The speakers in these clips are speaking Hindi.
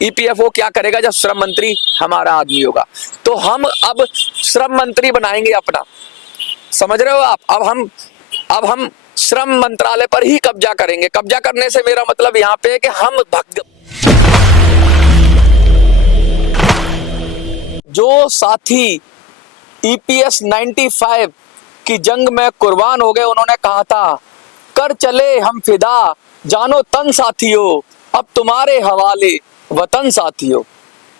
ईपीएफओ क्या करेगा जब श्रम मंत्री हमारा आदमी होगा। तो हम अब श्रम मंत्री बनाएंगे अपना, समझ रहे हो आप। अब हम श्रम मंत्रालय पर ही कब्जा करेंगे। कब्जा करने से मेरा मतलब यहाँ पे है कि हम जो साथी ईपीएस 95 की जंग में कुर्बान हो गए, उन्होंने कहा था कर चले हम फिदा जानो तन साथियों, अब तुम्हारे हवाले वतन साथियों।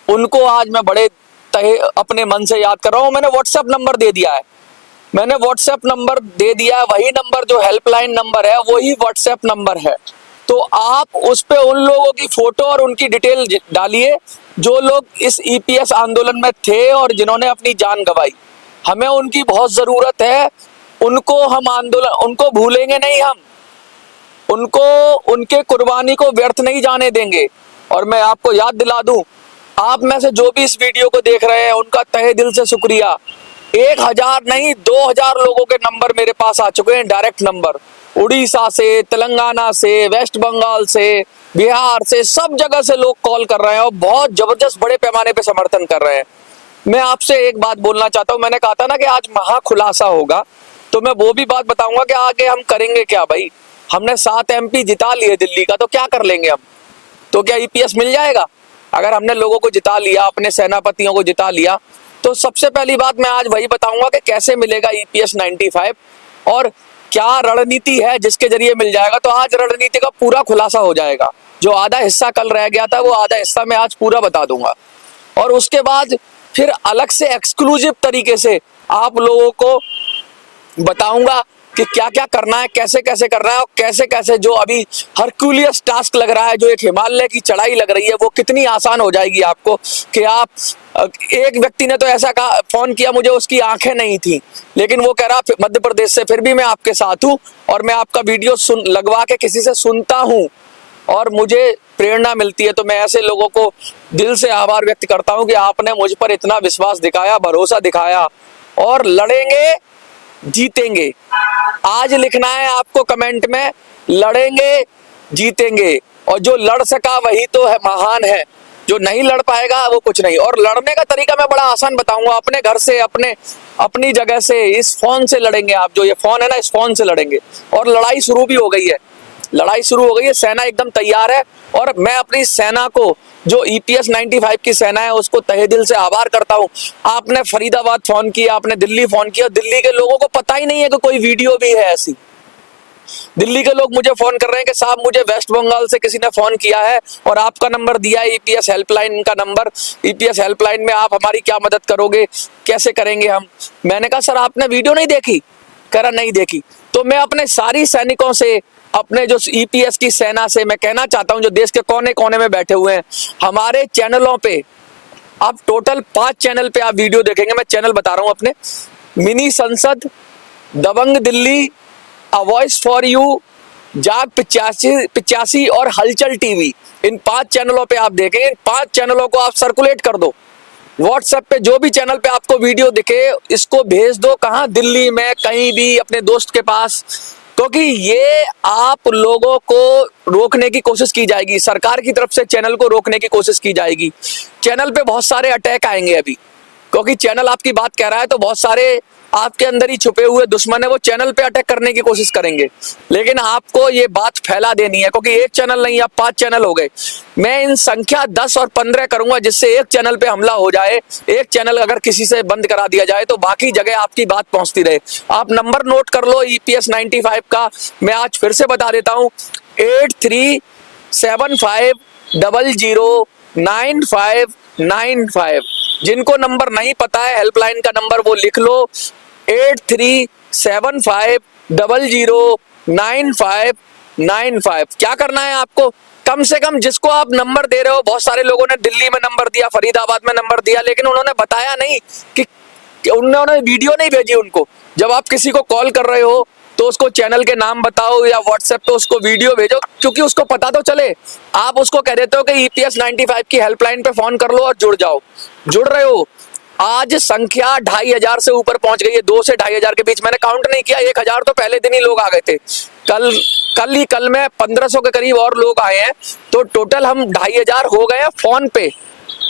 उनको आज मैं बड़े तहे अपने मन से याद कर रहा हूं। मैंने व्हाट्सएप नंबर दे दिया है, वही नंबर जो हेल्पलाइन नंबर है वही व्हाट्सएप नंबर है। तो आप उस पे उन लोगों की फोटो और उनकी डिटेल डालिए जो लोग इस ईपीएस आंदोलन में थे और जिन्होंने अपनी जान गंवाई। हमें उनकी बहुत जरूरत है। उनको भूलेंगे नहीं हम, उनको उनके कुर्बानी को व्यर्थ नहीं जाने देंगे। और मैं आपको याद दिला दूं, आप में से जो भी इस वीडियो को देख रहे हैं उनका तहे दिल से शुक्रिया। 1000 नहीं 2000 लोगों के नंबर मेरे पास आ चुके हैं, डायरेक्ट नंबर। उड़ीसा से, तेलंगाना से, वेस्ट बंगाल से, बिहार से, सब जगह से लोग कॉल कर रहे हैं और बहुत जबरदस्त बड़े पैमाने पे समर्थन कर रहे हैं। मैं आपसे एक बात बोलना चाहता हूं, मैंने कहा था ना कि आज महाखुलासा होगा, तो मैं वो भी बात बताऊंगा कि आगे हम करेंगे क्या। भाई हमने 7 एमपी जिता लिए दिल्ली का, तो क्या कर लेंगे हम? तो क्या ईपीएस मिल जाएगा? अगर हमने लोगों को जिता लिया, अपने सेनापतियों को जिता लिया, तो सबसे पहली बात मैं आज वही बताऊंगा कि कैसे मिलेगा ईपीएस 95 और क्या रणनीति है जिसके जरिए मिल जाएगा। तो आज रणनीति का पूरा खुलासा हो जाएगा। जो आधा हिस्सा कल रह गया था वो आधा हिस्सा मैं आज पूरा बता दूंगा, और उसके बाद फिर अलग से एक्सक्लूसिव तरीके से आप लोगों को बताऊंगा कि क्या क्या करना है, कैसे कैसे करना है, और कैसे कैसे जो अभी हरक्यूलियस टास्क लग रहा है, जो एक हिमालय की चढ़ाई लग रही है, वो कितनी आसान हो जाएगी आपको। कि आप एक व्यक्ति ने तो ऐसा कहा, फोन किया मुझे, उसकी आंखें नहीं थी, लेकिन वो कह रहा मध्य प्रदेश से, फिर भी मैं आपके साथ हूं और मैं आपका वीडियो लगवा के किसी से सुनता हूं और मुझे प्रेरणा मिलती है। तो मैं ऐसे लोगों को दिल से आभार व्यक्त करता हूं कि आपने मुझ पर इतना विश्वास दिखाया, भरोसा दिखाया, और लड़ेंगे जीतेंगे। आज लिखना है आपको कमेंट में, लड़ेंगे जीतेंगे। और जो लड़ सका वही तो है, महान है। जो नहीं लड़ पाएगा वो कुछ नहीं। और लड़ने का तरीका मैं बड़ा आसान बताऊंगा, अपने घर से, अपनी जगह से, इस फोन से लड़ेंगे आप। जो ये फोन है ना, इस फोन से लड़ेंगे। और लड़ाई शुरू भी हो गई है, सेना एकदम तैयार है। और मैं अपनी सेना को, जो ईपीएस 95 की सेना है, उसको तहे दिल से आभार करता हूं। आपने फरीदाबाद फोन किया, आपने दिल्ली फोन किया, दिल्ली के लोगों को पता ही नहीं है कि कोई वीडियो भी है ऐसी। दिल्ली के लोग मुझे फोन कर रहे हैं कि साहब मुझे वेस्ट बंगाल से किसी ने फोन किया है और आपका नंबर दिया है, ईपीएस हेल्पलाइन का नंबर। ईपीएस हेल्पलाइन में आप हमारी क्या मदद करोगे, कैसे करेंगे हम? मैंने कहा सर आपने वीडियो नहीं देखी? कह रहा नहीं देखी। तो मैं अपने सारी सैनिकों से, अपने जो ईपीएस की सेना से मैं कहना चाहता हूं, जो देश के कोने कोने में बैठे हुए हैं, हमारे चैनलों पे आप टोटल 5 चैनल पे आप वीडियो देखेंगे। मैं चैनल बता रहा हूं अपने, mini Sansad, Dabang Delhi, a voice for you, जाग 85 और हलचल टीवी। इन 5 चैनलों पे आप देखें। इन 5 चैनलों को आप सर्कुलेट कर दो व्हाट्सएप पे। जो भी चैनल पे आपको वीडियो दिखे, इसको भेज दो। कहां? दिल्ली में, कहीं भी, अपने दोस्त के पास। क्योंकि ये आप लोगों को रोकने की कोशिश की जाएगी, सरकार की तरफ से चैनल को रोकने की कोशिश की जाएगी। चैनल पे बहुत सारे अटैक आएंगे अभी, क्योंकि चैनल आपकी बात कह रहा है, तो बहुत सारे आपके अंदर ही छुपे हुए दुश्मन है, वो चैनल पे अटैक करने की कोशिश करेंगे। लेकिन आपको ये बात फैला देनी है, क्योंकि एक चैनल नहीं, आप 5 चैनल हो गए। मैं इन संख्या 10 और 15 करूंगा, जिससे एक चैनल पे हमला हो जाए। एक चैनल अगर किसी से बंद करा दिया जाए तो बाकी जगह आपकी बात पहुंचती रहे। आप नंबर नोट कर लो ईपीएस 95 का, मैं आज फिर से बता देता हूं, 8375009595। जिनको नंबर नहीं पता है हेल्पलाइन का नंबर, वो लिख लो, 8375009595। क्या करना है आपको? कम से कम जिसको आप नंबर दे रहे हो, बहुत सारे लोगों ने दिल्ली में नंबर दिया, फरीदाबाद में नंबर दिया, लेकिन उन्होंने बताया नहीं कि उन्होंने वीडियो नहीं भेजी उनको। जब आप किसी को कॉल कर रहे हो तो उसको चैनल के नाम बताओ या व्हाट्सएप पे उसको वीडियो भेजो, क्योंकि उसको पता तो चले। आप उसको कह देते हो कि ईपीएस 95 की हेल्पलाइन पे फोन कर लो और जुड़ जाओ। जुड़ रहे हो? आज संख्या 2500 से ऊपर पहुंच गई है, 2 से 2500 के बीच। मैंने काउंट नहीं किया, 1000 तो पहले दिन ही लोग आ गए थे। कल में 1500 के करीब और लोग आए हैं, तो टोटल हम 2500 हो गए हैं फोन पे,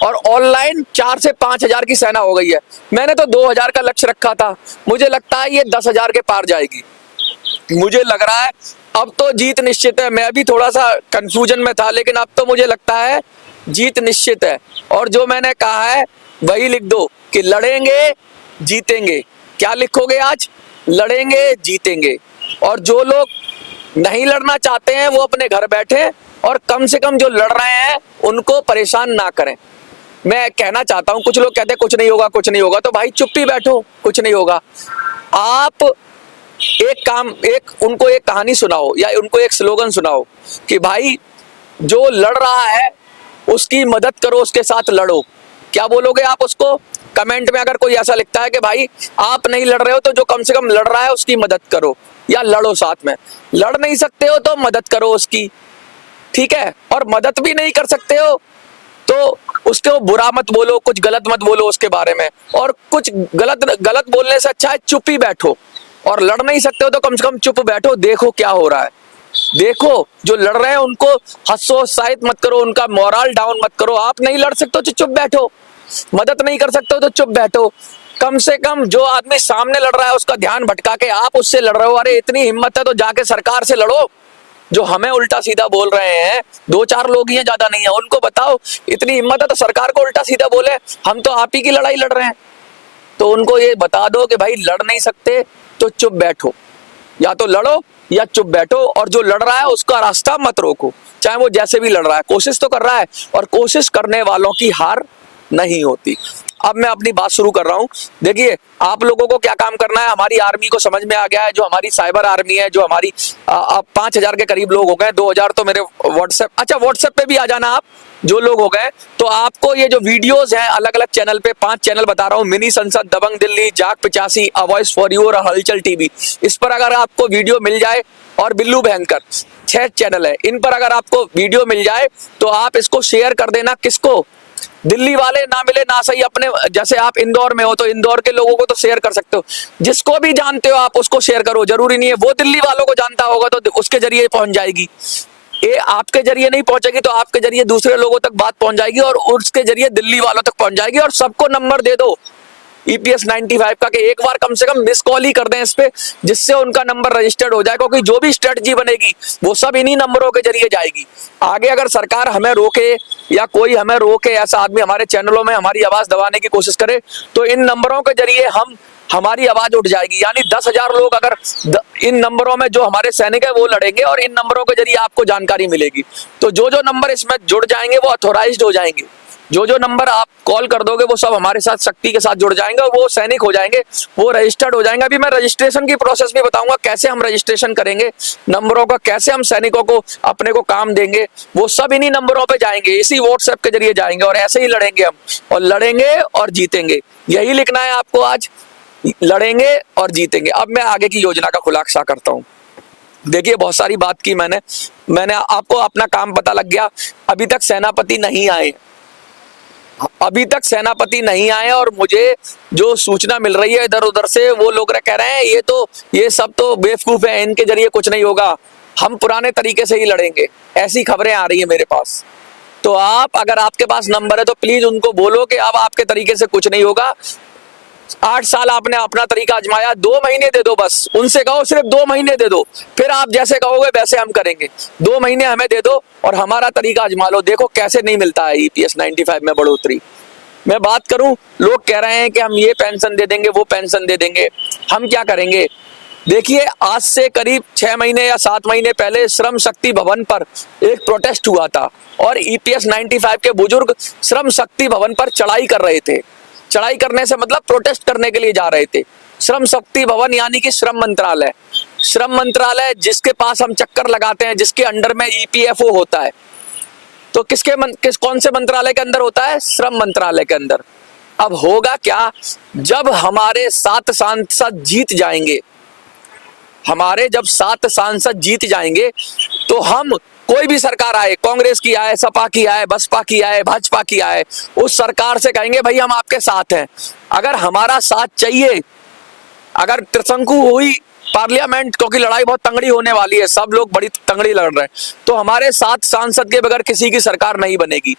और ऑनलाइन 4 से 5000 की सेना हो गई है। मैंने तो 2000 का लक्ष्य रखा था, मुझे लगता है ये 10,000 के पार जाएगी। मुझे लग रहा है अब तो जीत निश्चित है। मैं भी थोड़ा सा कंफ्यूजन में था, लेकिन अब तो मुझे लगता है जीत निश्चित है। और जो मैंने कहा है वही लिख दो कि लड़ेंगे जीतेंगे। क्या लिखोगे आज? लड़ेंगे जीतेंगे। और जो लोग नहीं लड़ना चाहते हैं वो अपने घर बैठे, और कम से कम जो लड़ रहे हैं उनको परेशान ना करें। मैं कहना चाहता हूं, कुछ लोग कहते हैं कुछ नहीं होगा, कुछ नहीं होगा, तो भाई चुप ही बैठो, कुछ नहीं होगा। आप उनको एक कहानी सुनाओ या उनको एक स्लोगन सुनाओ कि भाई जो लड़ रहा है उसकी मदद करो, उसके साथ लड़ो। क्या बोलोगे आप उसको? कमेंट में अगर कोई ऐसा लिखता है कि भाई आप नहीं लड़ रहे हो तो जो कम से कम लड़ रहा है उसकी मदद करो या लड़ो साथ में। लड़ नहीं सकते हो तो मदद करो उसकी, ठीक है? और मदद भी नहीं कर सकते हो तो उसको बुरा मत बोलो, कुछ गलत मत बोलो उसके बारे में। और कुछ गलत बोलने से अच्छा है चुप ही बैठो। और लड़ नहीं सकते हो तो कम से कम चुप बैठो, देखो क्या हो रहा है। देखो जो लड़ रहे हैं उनको हतोत्साहित मत करो, उनका मोरल डाउन मत करो। आप नहीं लड़ सकते हो तो चुप बैठो, मदद नहीं कर सकते हो तो चुप बैठो। कम से कम जो आदमी सामने लड़ रहा है उसका ध्यान भटका के आप उससे लड़ रहे हो। अरे इतनी हिम्मत है तो जाके सरकार से लड़ो। जो हमें उल्टा सीधा बोल रहे हैं, 2-4 लोग ही हैं, ज्यादा नहीं है, उनको बताओ इतनी हिम्मत है तो सरकार को उल्टा सीधा बोले, हम तो आप ही की लड़ाई लड़ रहे हैं। तो उनको ये बता दो कि भाई लड़ नहीं सकते तो चुप बैठो, या तो लड़ो या चुप बैठो। और जो लड़ रहा है उसका रास्ता मत रोको, चाहे वो जैसे भी लड़ रहा है, कोशिश तो कर रहा है, और कोशिश करने वालों की हार नहीं होती। अब मैं अपनी बात शुरू कर रहा हूं। देखिए आप लोगों को क्या काम करना है, हमारी आर्मी को समझ में आ गया है, जो हमारी साइबर आर्मी है, जो हमारी 5000 के करीब लोग हो गए, 2000 तो मेरे व्हाट्सएप पे भी आ जाना आप, जो लोग हो गए। तो आपको ये जो वीडियोस हैं अलग अलग चैनल पे, 5 चैनल बता रहा हूँ, मिनी संसद, दबंग दिल्ली, जाग 85, अ वॉइस फॉर यू और हलचल टीवी, इस पर अगर आपको वीडियो मिल जाए, और बिल्लू भयंकर, 6 चैनल है, इन पर अगर आपको वीडियो मिल जाए तो आप इसको शेयर कर देना। किसको? दिल्ली वाले ना मिले ना सही, अपने जैसे आप इंदौर में हो तो इंदौर के लोगों को तो शेयर कर सकते हो, जिसको भी जानते हो आप उसको शेयर करो। जरूरी नहीं है वो दिल्ली वालों को जानता होगा तो उसके जरिए पहुंच जाएगी, ये आपके जरिए नहीं पहुंचेगी तो आपके जरिए दूसरे लोगों तक बात पहुंच जाएगी, और उसके जरिए दिल्ली वालों तक पहुंच जाएगी। और सबको नंबर दे दो EPS 95 का, कि एक बार कम से कम मिस कॉल ही कर दें इस पे, जिससे उनका नंबर रजिस्टर्ड हो जाए। क्योंकि जो भी स्ट्रेटजी बनेगी वो सब इन्हीं नंबरों के जरिए जाएगी। आगे अगर सरकार हमें रोके या कोई हमें रोके, ऐसा आदमी हमारे चैनलों में हमारी आवाज दबाने की कोशिश करे, तो इन नंबरों के जरिए हमारी आवाज उठ जाएगी। यानी 10,000 लोग अगर इन नंबरों में जो हमारे सैनिक है वो लड़ेंगे, और इन नंबरों के जरिए आपको जानकारी मिलेगी। तो जो नंबर इसमें जुड़ जाएंगे वो ऑथोराइज्ड हो जाएंगे। जो नंबर आप कॉल कर दोगे वो सब हमारे साथ शक्ति के साथ जुड़ जाएंगे, और वो सैनिक हो जाएंगे, वो रजिस्टर्ड हो जाएंगे। अभी मैं रजिस्ट्रेशन की प्रोसेस भी बताऊंगा, कैसे हम रजिस्ट्रेशन करेंगे नंबरों का, कैसे हम सैनिकों को अपने को काम देंगे। वो सब इन्हीं नंबरों पे जाएंगे, इसी व्हाट्सएप के जरिए जाएंगे, और ऐसे ही लड़ेंगे हम, और लड़ेंगे और जीतेंगे। यही लिखना है आपको आज, लड़ेंगे और जीतेंगे। अब मैं आगे की योजना का खुलासा करता हूँ। देखिए बहुत सारी बात की मैंने आपको अपना काम पता लग गया। अभी तक सेनापति नहीं आए, अभी तक सेनापति नहीं आए, और मुझे जो सूचना मिल रही है इधर उधर से, वो लोग कह रहे हैं ये सब तो बेवकूफ है, इनके जरिए कुछ नहीं होगा, हम पुराने तरीके से ही लड़ेंगे। ऐसी खबरें आ रही है मेरे पास। तो आप, अगर आपके पास नंबर है तो प्लीज उनको बोलो कि अब आपके तरीके से कुछ नहीं होगा। 8 साल आपने अपना तरीका आजमाया, 2 महीने दे दो बस। उनसे कहो सिर्फ 2 महीने दे दो, फिर आप जैसे कहोगे वैसे हम करेंगे। 2 महीने हमें दे दो और हमारा तरीका आजमा लो, देखो कैसे नहीं मिलता है EPS 95 में बढ़ोतरी। मैं बात करूं, लोग कह रहे हैं कि हम ये पेंशन दे देंगे, वो पेंशन दे देंगे, हम क्या करेंगे? देखिए आज से करीब 6 महीने या 7 महीने पहले श्रम शक्ति भवन पर एक प्रोटेस्ट हुआ था, और EPS 95 के बुजुर्ग श्रम शक्ति भवन पर चढ़ाई कर रहे थे। चढ़ाई करने से मतलब प्रोटेस्ट करने के लिए जा रहे थे। श्रम शक्ति भवन यानी कि श्रम मंत्रालय जिसके पास हम चक्कर लगाते हैं, जिसके अंडर में EPFO होता है। तो कौन से मंत्रालय के अंदर होता है? श्रम मंत्रालय के अंदर। अब होगा क्या, जब हमारे 7 सांसद जीत जाएंगे, जब 7 सांसद जीत जाएंगे तो हम कोई भी सरकार आए, कांग्रेस की आए, सपा की आए, बसपा की आए, भाजपा की आए, उस सरकार से कहेंगे भाई हम आपके साथ हैं। अगर हमारा साथ चाहिए, अगर त्रिशंकु हुई पार्लियामेंट, क्योंकि लड़ाई बहुत तंगड़ी होने वाली है, सब लोग बड़ी तंगड़ी लड़ रहे हैं, तो हमारे 7 सांसद के बगैर किसी की सरकार नहीं बनेगी।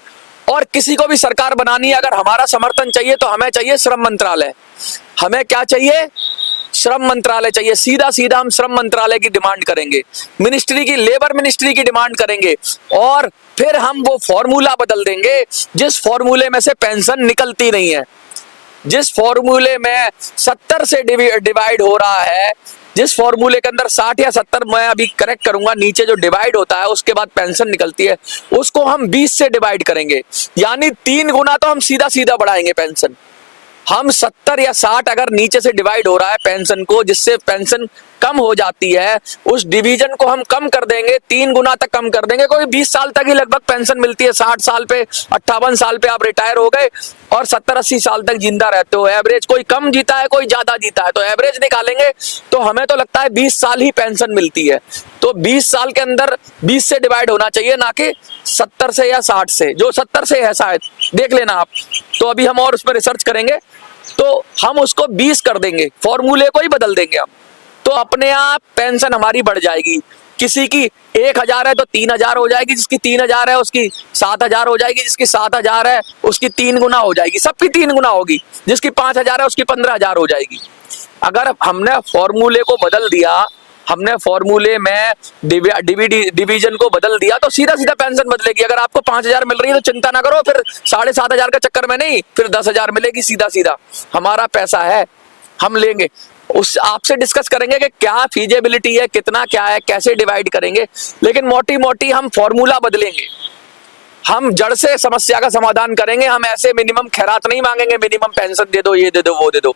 और किसी को भी सरकार बनानी है, अगर हमारा समर्थन चाहिए तो हमें चाहिए श्रम मंत्रालय। हमें क्या चाहिए? श्रम मंत्रालय चाहिए। सीधा सीधा हम श्रम मंत्रालय की डिमांड करेंगे, मिनिस्ट्री की, लेबर मिनिस्ट्री की डिमांड करेंगे, और फिर हम वो फॉर्मूला बदल देंगे जिस फॉर्मूले में से पेंशन निकलती नहीं है, जिस फॉर्मूले में 70 से डिवाइड हो रहा है, जिस फॉर्मूले के अंदर 60 या 70, मैं अभी करेक्ट करूंगा, नीचे जो डिवाइड होता है उसके बाद पेंशन निकलती है, उसको हम 20 से डिवाइड करेंगे, यानी 3 गुना तो हम सीधा सीधा बढ़ाएंगे पेंशन। हम 70 या 60 अगर नीचे से डिवाइड हो रहा है पेंशन को, जिससे पेंशन कम हो जाती है, उस डिवीजन को हम कम कर देंगे, 3 गुना तक कम कर देंगे। कोई 20 साल तक ही लगभग पेंशन मिलती है, 60 साल पे, 58 साल पे आप रिटायर हो गए और 70-80 साल तक जिंदा रहते हो। एवरेज कोई कम जीता है, कोई ज्यादा जीता है, तो एवरेज निकालेंगे तो हमें तो लगता है 20 साल ही पेंशन मिलती है। तो 20 साल के अंदर 20 से डिवाइड होना चाहिए, ना कि 70 से या 60 से। जो 70 से है शायद, देख लेना आप, तो अभी हम और उस पर रिसर्च करेंगे, तो हम उसको 20 कर देंगे, फॉर्मूले को ही बदल देंगे हम, तो अपने आप पेंशन हमारी बढ़ जाएगी। किसी की 1000 है तो 3000 हो जाएगी, जिसकी 3000 है उसकी 7000 हो जाएगी, जिसकी 7000 है उसकी 3 गुना हो जाएगी, सबकी 3 गुना होगी, जिसकी 5000 है उसकी 15000 हो जाएगी। अगर हमने फॉर्मूले को बदल दिया, हमने फॉर्मूले में डिवीजन को बदल दिया, तो सीधा सीधा पेंशन बदलेगी। अगर आपको 5000 मिल रही है तो चिंता ना करो, फिर 7500 के चक्कर में नहीं, फिर 10,000 मिलेगी। सीधा सीधा हमारा पैसा है, हम लेंगे। उस आपसे डिस्कस करेंगे कि क्या फीजिबिलिटी है, कितना क्या है, कैसे डिवाइड करेंगे, लेकिन मोटी मोटी हम फॉर्मूला बदलेंगे, हम जड़ से समस्या का समाधान करेंगे। हम ऐसे मिनिमम खैरात नहीं मांगेंगे, मिनिमम पेंशन दे दो, ये दे दो, वो दे दो।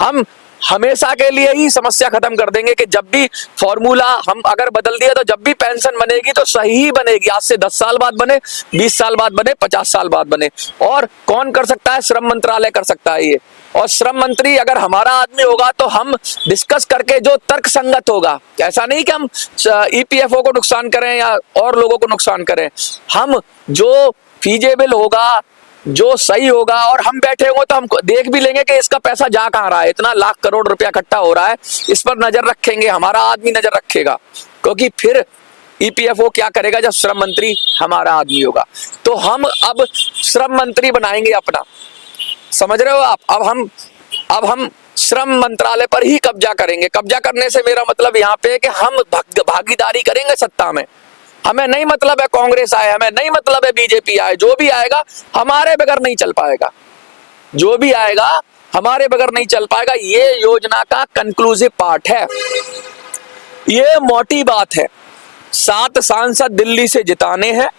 हम हमेशा के लिए ही समस्या खत्म कर देंगे कि जब भी फॉर्मूला हम अगर बदल दिया तो जब भी पेंशन बनेगी तो सही ही बनेगी। आज से 10 साल बाद बने, 20 साल बाद बने, 50 साल बाद बने। और कौन कर सकता है? श्रम मंत्रालय कर सकता है ये। और श्रम मंत्री अगर हमारा आदमी होगा तो हम डिस्कस करके जो तर्क संगत होगा, ऐसा नहीं कि हम ईपीएफओ को नुकसान करें या और लोगों को नुकसान करें, हम जो फीजेबल होगा, जो सही होगा, और हम बैठे होंगे तो हम देख भी लेंगे कि इसका पैसा जा कहाँ रहा है, इतना लाख करोड़ रुपया इकट्ठा हो रहा है, इस पर नजर रखेंगे, हमारा आदमी नजर रखेगा। क्योंकि फिर ईपीएफओ क्या करेगा जब श्रम मंत्री हमारा आदमी होगा। तो हम अब श्रम मंत्री बनाएंगे अपना, समझ रहे हो आप? अब हम श्रम मंत्रालय पर ही कब्जा करेंगे। कब्जा करने से मेरा मतलब यहाँ पे है कि हम भागीदारी करेंगे सत्ता में। हमें नहीं मतलब है कांग्रेस आए, हमें नहीं मतलब है बीजेपी आए, जो भी आएगा हमारे बगैर नहीं चल पाएगा, जो भी आएगा हमारे बगैर नहीं चल पाएगा। ये योजना का कंक्लूसिव पार्ट है, ये मोटी बात है। 7 सांसद दिल्ली से जिताने हैं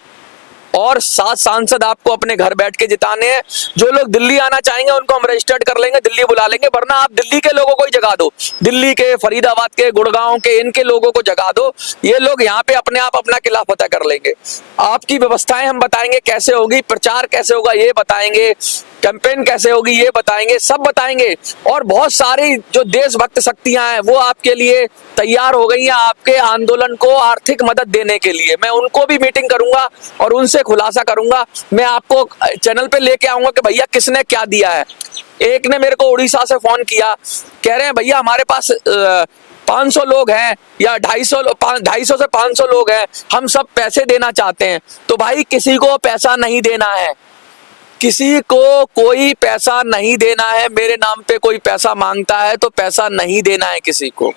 और 7 सांसद आपको अपने घर बैठ के जिताने हैं। जो लोग दिल्ली आना चाहेंगे उनको हम रजिस्टर्ड कर लेंगे, दिल्ली बुला लेंगे, वरना आप दिल्ली के लोगों को ही जगा दो, दिल्ली के, फरीदाबाद के, गुड़गांव के, इनके लोगों को जगा दो। ये लोग यहाँ पे अपने आप अपना किला फतह कर लेंगे। आपकी व्यवस्थाएं हम बताएंगे कैसे होगी, प्रचार कैसे होगा ये बताएंगे, कैंपेन कैसे होगी ये बताएंगे, सब बताएंगे। और बहुत सारी जो देशभक्त शक्तियां हैं वो आपके लिए तैयार हो गई हैं आपके आंदोलन को आर्थिक मदद देने के लिए। मैं उनको भी मीटिंग करूंगा और उनसे खुलासा करूंगा। मैं आपको चैनल पे लेके आऊंगा कि भैया किसने क्या दिया है। एक ने मेरे को उड़ीसा से फोन किया, कह रहे हैं भैया हमारे पास 500 लोग हैं या 250 से 500 लोग हैं, हम सब पैसे देना चाहते हैं। तो भाई किसी को पैसा नहीं देना है, किसी को कोई पैसा नहीं देना है। मेरे नाम पे कोई पैसा मांगता है तो पैसा नहीं देना है किसी को।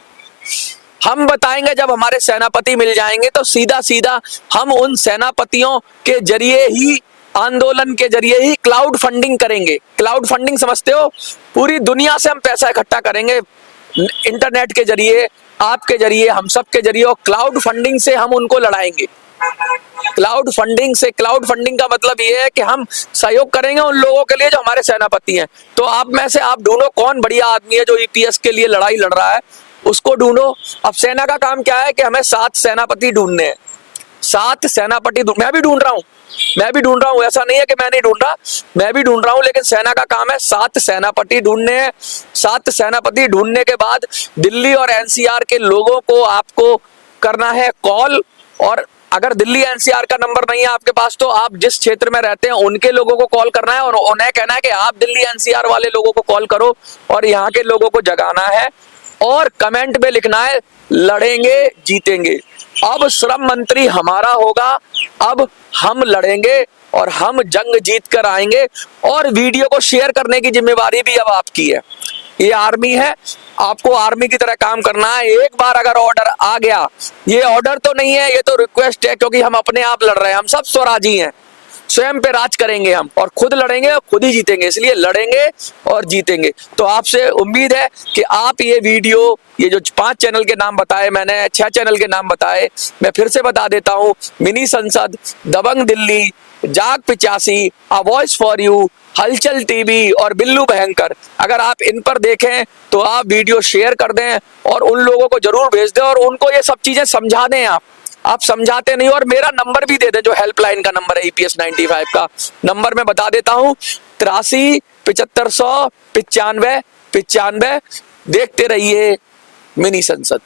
हम बताएंगे जब हमारे सेनापति मिल जाएंगे तो सीधा सीधा हम उन सेनापतियों के जरिए ही, आंदोलन के जरिए ही क्लाउड फंडिंग करेंगे। क्लाउड फंडिंग समझते हो? पूरी दुनिया से हम पैसा इकट्ठा करेंगे, इंटरनेट के जरिए, आपके जरिए, हम सब के जरिए, और क्लाउड फंडिंग से हम उनको लड़ाएंगे। क्लाउड फंडिंग से, क्लाउड फंडिंग का मतलब ये है कि हम सहयोग करेंगे उन लोगों के लिए जो हमारे सेनापति हैं। तो आप में से आप ढूंढो कौन बढ़िया आदमी है जो ईपीएस के लिए लड़ाई लड़ रहा है, उसको ढूंढो। अब सेना का काम क्या है कि हमें 7 सेनापति ढूंढने हैं, 7 सेनापति मैं भी ढूंढ रहा हूं, ऐसा नहीं है कि मैं नहीं ढूंढ रहा, मैं भी ढूंढ रहा हूं। लेकिन सेना का काम है 7 सेनापति ढूंढने हैं। 7 सेनापति ढूंढने के बाद दिल्ली और एनसीआर के लोगों को आपको करना है कॉल, और अगर दिल्ली एनसीआर का नंबर नहीं है आपके पास तो आप जिस क्षेत्र में रहते हैं उनके लोगों को कॉल करना है और उन्हें कहना है कि आप दिल्ली एनसीआर वाले लोगों को कॉल करो और यहाँ के लोगों को जगाना है और कमेंट में लिखना है लड़ेंगे जीतेंगे। अब श्रम मंत्री हमारा होगा, अब हम लड़ेंगे और हम जंग जीत कर आएंगे और वीडियो को शेयर करने की जिम्मेवारी भी अब आपकी है। ये आर्मी है, आपको आर्मी की तरह काम करना है। एक बार अगर ऑर्डर आ गया, ये ऑर्डर तो नहीं है, ये तो रिक्वेस्ट है, क्योंकि हम अपने आप लड़ रहे हैं, हम सब स्वराजी हैं, स्वयं पे राज करेंगे हम और खुद लड़ेंगे और खुद ही जीतेंगे, इसलिए लड़ेंगे और जीतेंगे। तो आपसे उम्मीद है कि आप ये वीडियो, ये जो 5 चैनल के नाम बताए मैंने, 6 चैनल के नाम बताए, मैं फिर से बता देता हूं, मिनी संसद, दबंग दिल्ली, जाग 85, अ वॉइस फॉर यू, हलचल टीवी और बिल्लू भयंकर, अगर आप इन पर देखें तो आप वीडियो शेयर कर दें और उन लोगों को जरूर भेज दें और उनको ये सब चीजें समझा दें। आप समझाते नहीं, और मेरा नंबर भी दे दें, जो हेल्पलाइन का नंबर है EPS 95 का नंबर मैं बता देता हूं, 83 7500 95 95। देखते रहिए मिनी संसद।